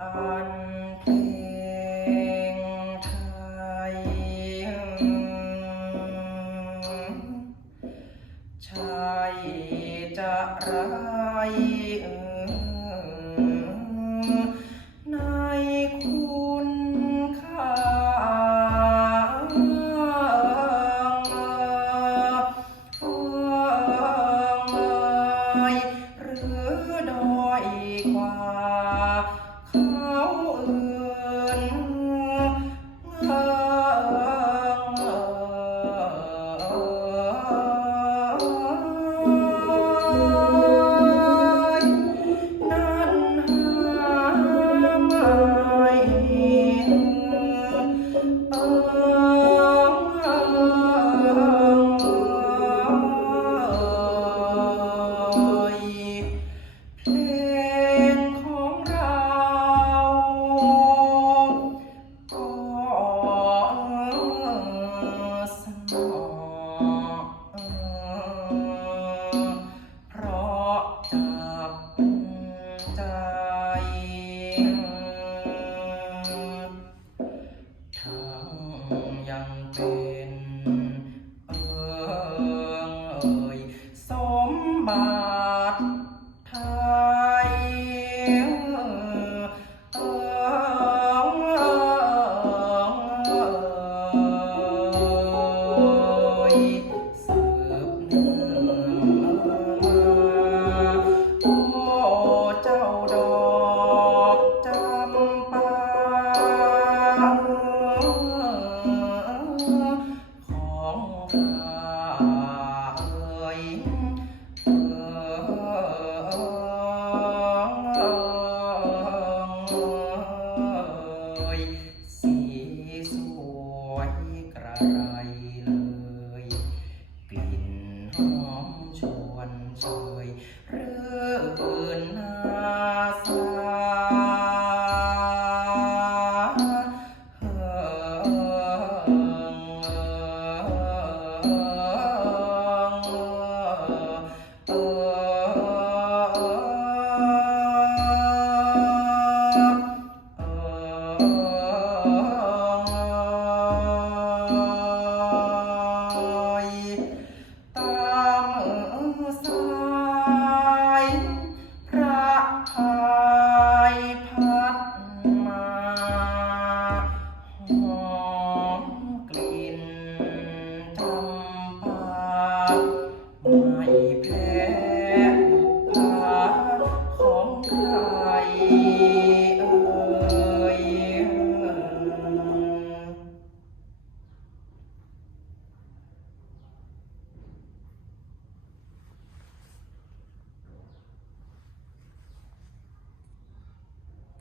อันเพลงไทยชายจะร้ายในคุณค่าหรือด้อยกว่า เพราะจับใจ สีสวยกระไรเลย กลิ่นหอมชวนชย Oh.